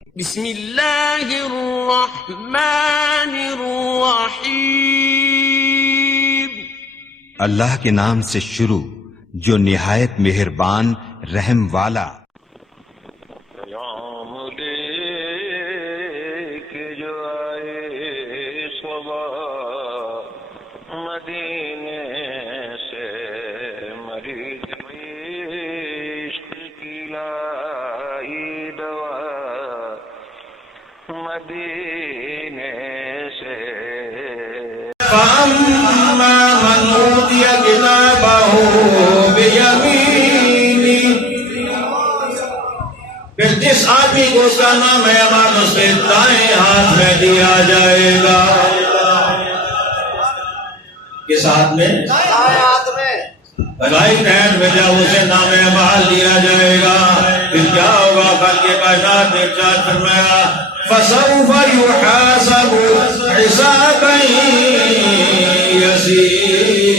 بسم اللہ الرحمن الرحیم۔ اللہ کے نام سے شروع جو نہایت مہربان رحم والا۔ پیام لے کے جو آئے صبح مدینے سے، مریض عشق کی لائی دوا مدینے سے۔ فَأَمَّا مَنْ أُوتِيَ كِتَابَهُ بِيَمِينِهِ، پھر جس آدمی کو اس کا نام اعمال اس کے دائیں ہاتھ میں دیا جائے گا۔ کس ہاتھ میں؟ دائیں ہاتھ میں۔ رائٹ ہینڈ میں جب اسے نام اعمال دیا جائے گا، پھر کیا ہوگا؟ کل کے کائنات نے ارشاد فرمایا فَسَوْفَ يُحَاسَبُ حِسَابًا يَسِيرًا۔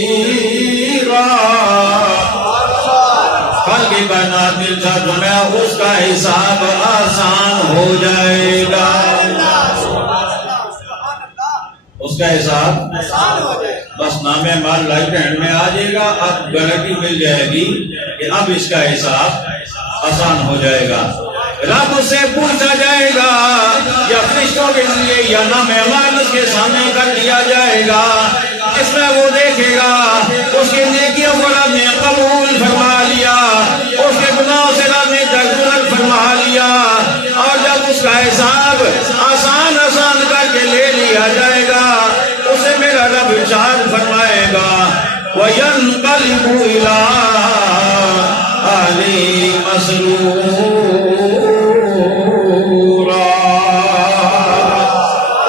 کل کی کائنات نے ارشاد فرمایا اس کا حساب آسان ہو جائے گا، اس کا حساب آسان ہو جائے گا۔ بس نام اعمال رائٹ ہینڈ میں آ جائے گا، اب گارنٹی مل جائے گی کہ اب اس کا حساب آسان ہو جائے گا۔ رب سے پوچھا جائے گا یا فرشتوں کے لیے یا نام اعمال اس کے سامنے کر دیا جائے گا، اس میں وہ دیکھے گا اس کی نیکیوں کو رب نے قبول فرما لیا، اس کے گناہوں سے رب نے درگزر فرما لیا، اور جب اس کا حساب آسان کر کے لے لیا جائے گا، اسے میرا رب ارشاد فرمائے گا وَيَنْقَلِبُ إِلَىٰ أَهْلِهِ مَسْرُورًا۔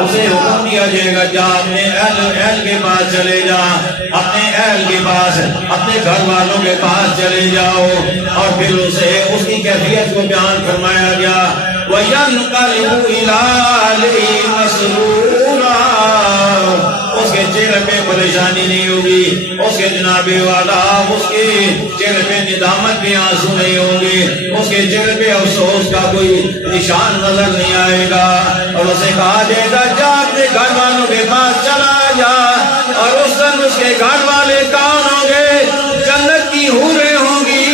اسے حکم دیا جائے گا جا اپنے اہل کے پاس چلے جا، اپنے اہل کے پاس، اپنے گھر والوں کے پاس چلے جاؤ، اور پھر اسے اس کی کیفیت کو بیان فرمایا گیا وَيَنْقَلِبُ إِلَىٰ أَهْلِهِ مَسْرُورًا۔ اس کے چہرے پہ پریشانی نہیں ہوگی، اس کے جناب والا اس کے چہرے پہ ندامت بھی آنسو نہیں ہوں گے، اس کے چہرے پہ افسوس کا کوئی نشان نظر نہیں آئے گا، اور اسے کہا جائے گا جا اپنے گھر والوں کے پاس چلا جا، اور اس دن اس کے گھر والے کون ہوں گے؟ جنت کی حوریں ہوں گی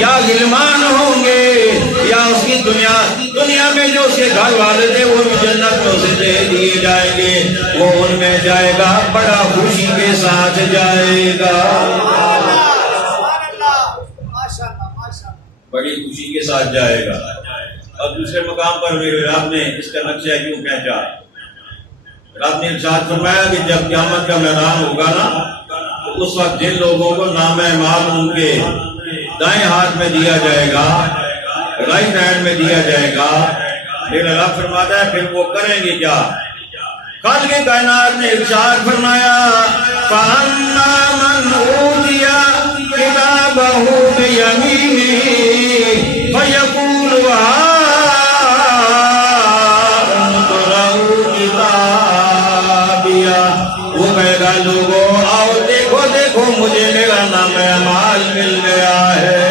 یا غلمان ہوں گے، یا اس کی دنیا میں جو اس کے گھر والے تھے وہ بھی جنت میں اسے دے دیے جائیں گے، وہ ان میں جائے گا، بڑا خوشی کے ساتھ جائے گا، بڑی خوشی کے ساتھ جائے گا۔ اور دوسرے مقام پر میرے رب نے اس کا نقشہ کیوں کھینچا؟ رب نے ارشاد فرمایا کہ جب قیامت کا میدان ہوگا نا، تو اس وقت جن لوگوں کو نام اعمال ان کے دائیں ہاتھ میں دیا جائے گا، رائٹ ہینڈ میں دیا جائے گا، میرا رب فرماتا ہے پھر وہ کریں گے کیا؟ کل کے کائنات نے ارشاد فرمایا فَأَمَّا مَنْ أُوتِيَ كِتَابَهُ بِيَمِينِهِ فَيَقُولُ هَاؤُمُ اقْرَءُوا كِتَابِيَهْ۔ وہ کہے گا لوگوں آؤ دیکھو مجھے میرا نام اعمال مل گیا ہے۔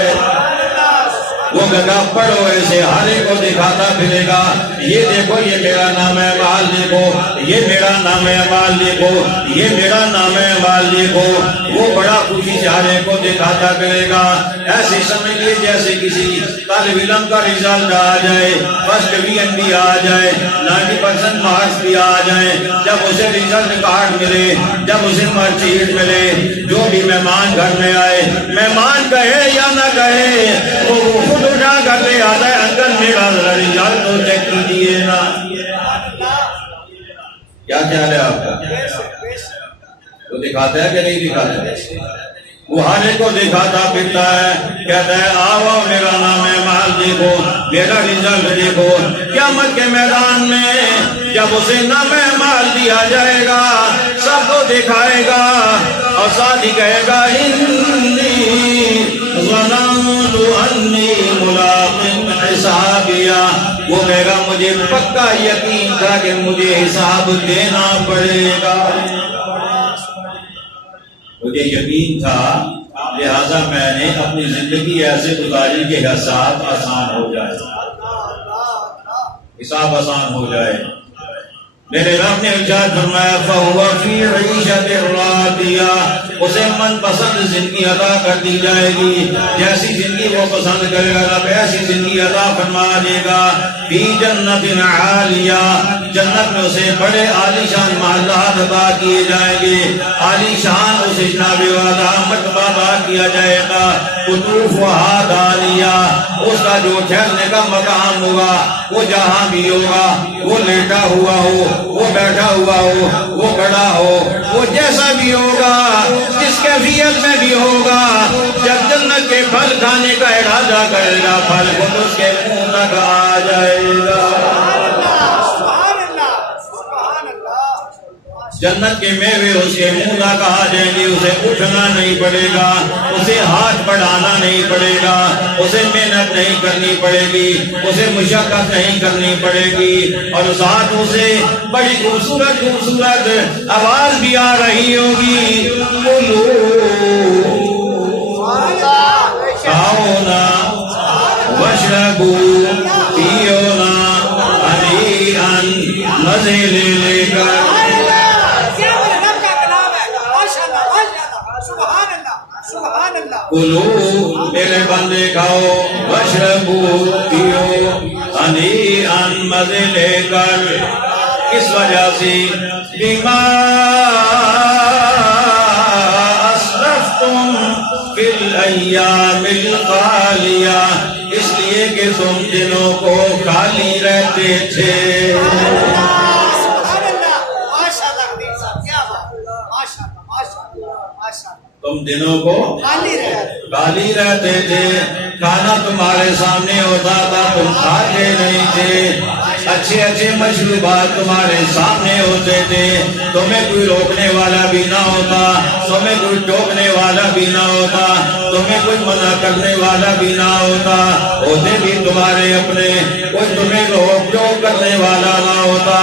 وہ کہے گا پڑھو، ایسے ہر ایک کو دکھاتا پھرے گا یہ دیکھو یہ میرا نام اعمال دیکھو، یہ میرا نام اعمال دیکھو، یہ میرا نام اعمال دیکھو۔ وہ بڑا خوشی سے ہر ایک کو دکھاتا کرے گا، ایسے سمجھ لیے جیسے کسی طالب علم کا رزلٹ آ جائے، فرسٹ ڈویژن بھی آ جائے، 90% مارکس بھی آ جائیں، جب اسے رزلٹ کارڈ ملے، جب اسے مارک شیٹ ملے، جو بھی مہمان گھر میں آئے، مہمان کہے یا نہ کہے وہ خود اٹھا کر لے آتا ہے انکل میرا رزلٹ تو چیک کیجیے نا۔ کیا خیال ہے آپ کا؟ وہ دکھاتا ہے کہ نہیں دکھاتا؟ وہ ہر ایک کو دکھاتا پھرتا ہے، کہتا ہے آؤ میرا نام اعمال دیکھو، میرا رزلٹ دیکھو۔ قیامت کے میدان میں جب اسے نام اعمال دیا جائے گا سب کو دکھائے گا، اور ساتھ ہی کہے گا انی ظننت انی ملاق حسابیہ۔ وہ کہے گا مجھے پکا یقین تھا کہ مجھے حساب دینا پڑے گا، مجھے یقین تھا لہذا میں نے اپنی زندگی ایسے گزاری کہ حساب آسان ہو جائے۔ حساب آسان ہو جائے۔ میرے رب نے ارشاد فرمایا فَهُوَ فِي عِيشَةٍ رَاضِيَةٍ، اسے من پسند زندگی عطا کر دی جائے گی، جیسی زندگی وہ پسند کرے گا رب ایسی زندگی عطا فرما دے گا۔ فِي جَنَّةٍ عَالِيَةٍ، جنت میں اسے بڑے عالی شان محلات عطا کیے جائیں گے، عالی شان اسے جناب والا مرتبہ عطا کیا جائے گا۔ قُطُوفُهَا دَانِيَةٌ، اس کا جو ٹھہرنے کا مقام ہوگا وہ جہاں بھی ہوگا، وہ لیٹا ہوا ہو، وہ بیٹھا ہوا ہو، وہ کھڑا ہو، وہ جیسا بھی ہوگا، جس کیفیت میں بھی ہوگا، جب جنت کے پھل کھانے کا ارادہ کرے گا پھل خود اس کے منہ تک آ جائے گا۔ جنت کے میوے اس کے منہ تک آ جائیں گے، اسے اٹھنا نہیں پڑے گا، اسے ہاتھ بڑھانا نہیں پڑے گا، اسے محنت نہیں کرنی پڑے گی، اسے مشقت نہیں کرنی پڑے گی، اور ساتھ اسے بڑی خوبصورت خوبصورت آواز بھی آ رہی ہوگی، کھاؤ نا واشربو، پیو نا ہنیئاً، مزے لے لے کر۔ کلو میرے بندے کھاؤ، واشربو پیو، ہنیئاً مزے لے کر۔ کس وجہ سے؟ بما اسرفتم فی الایام الخالیہ، اس لیے کہ تم دنوں کو خالی رہتے تھے۔ تم دنوں کو خالی رہتے تھے، کھانا تمہارے سامنے ہوتا تھا تم کھاتے نہیں تھے، اچھے اچھے مشروبات تمہارے سامنے ہوتے تھے، تمہیں کوئی روکنے والا بھی نہ ہوتا، تمہیں کوئی ٹوکنے والا بھی نہ ہوتا، تمہیں کوئی منع کرنے والا بھی نہ ہوتا، ہوتے بھی تمہارے اپنے، کوئی تمہیں روک ٹوک کرنے والا نہ ہوتا،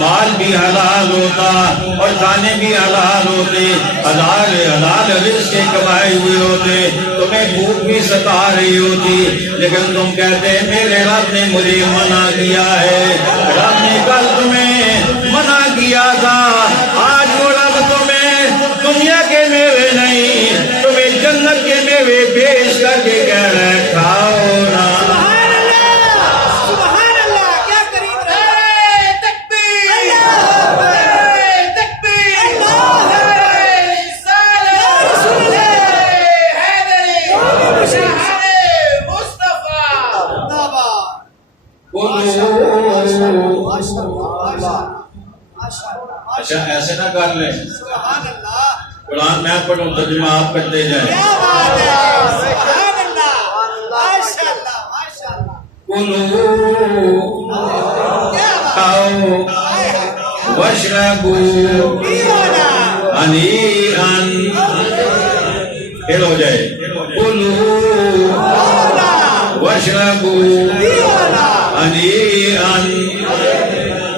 مال بھی حلال ہوتا اور کھانے بھی حلال ہوتے، حلال رزق کے کمائے ہوئے ہوتے، تمہیں بھوک بھی ستا رہی ہوتی، لیکن تم کہتے میرے رب نے مجھے منع کیا ہے، رب نے کل تمہیں منع کیا تھا، آج وہ رب تمہیں دنیا کے میوے نہیں تمہیں جنت کے میوے پیش کر کے کہہ رہے کھاؤ نا۔ اچھا ایسے نہ کر لیں، قرآن میں پڑھوں ترجمہ آپ کرتے جائیں۔ کلو کھاؤ واشربو ہنیئاً، پھر ہو جائے کلو واشربو ہنیئاً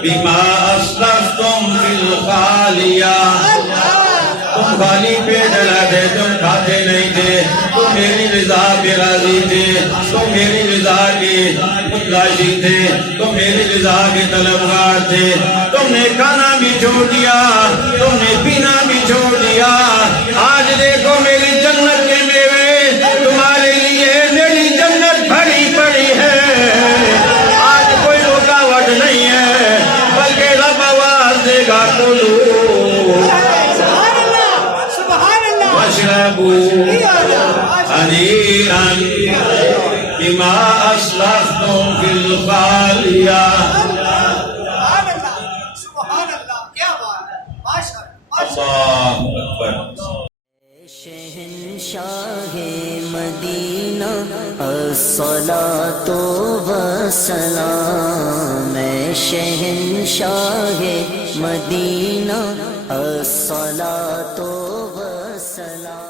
بما اسرفتم فی الخالیہ، تم خالی پیٹ رہتے، تم کھاتے نہیں تھے، تم میری رضا پہ راضی تھے، تم میری رضا کے متلاشی تھے، تم میری رضا کے طلبگار تھے، تم نے کھانا بھی چھوڑ دیا، تم نے پینا بھی چھوڑ دیا، آج دیکھو میری جنت کے میوے تمہارے لیے میری جنت بھری پڑی ہے، آج کوئی رکاوٹ نہیں ہے، بلکہ رب آواز دے گا کلو واشربوا ہنیئاً بما اسرفتم فی الخالیہ۔ اللہ اکبر۔ شہنشاہ مدینہ الصلاۃ والسلام، میں شہنشاہ مدینہ الصلاۃ والسلام۔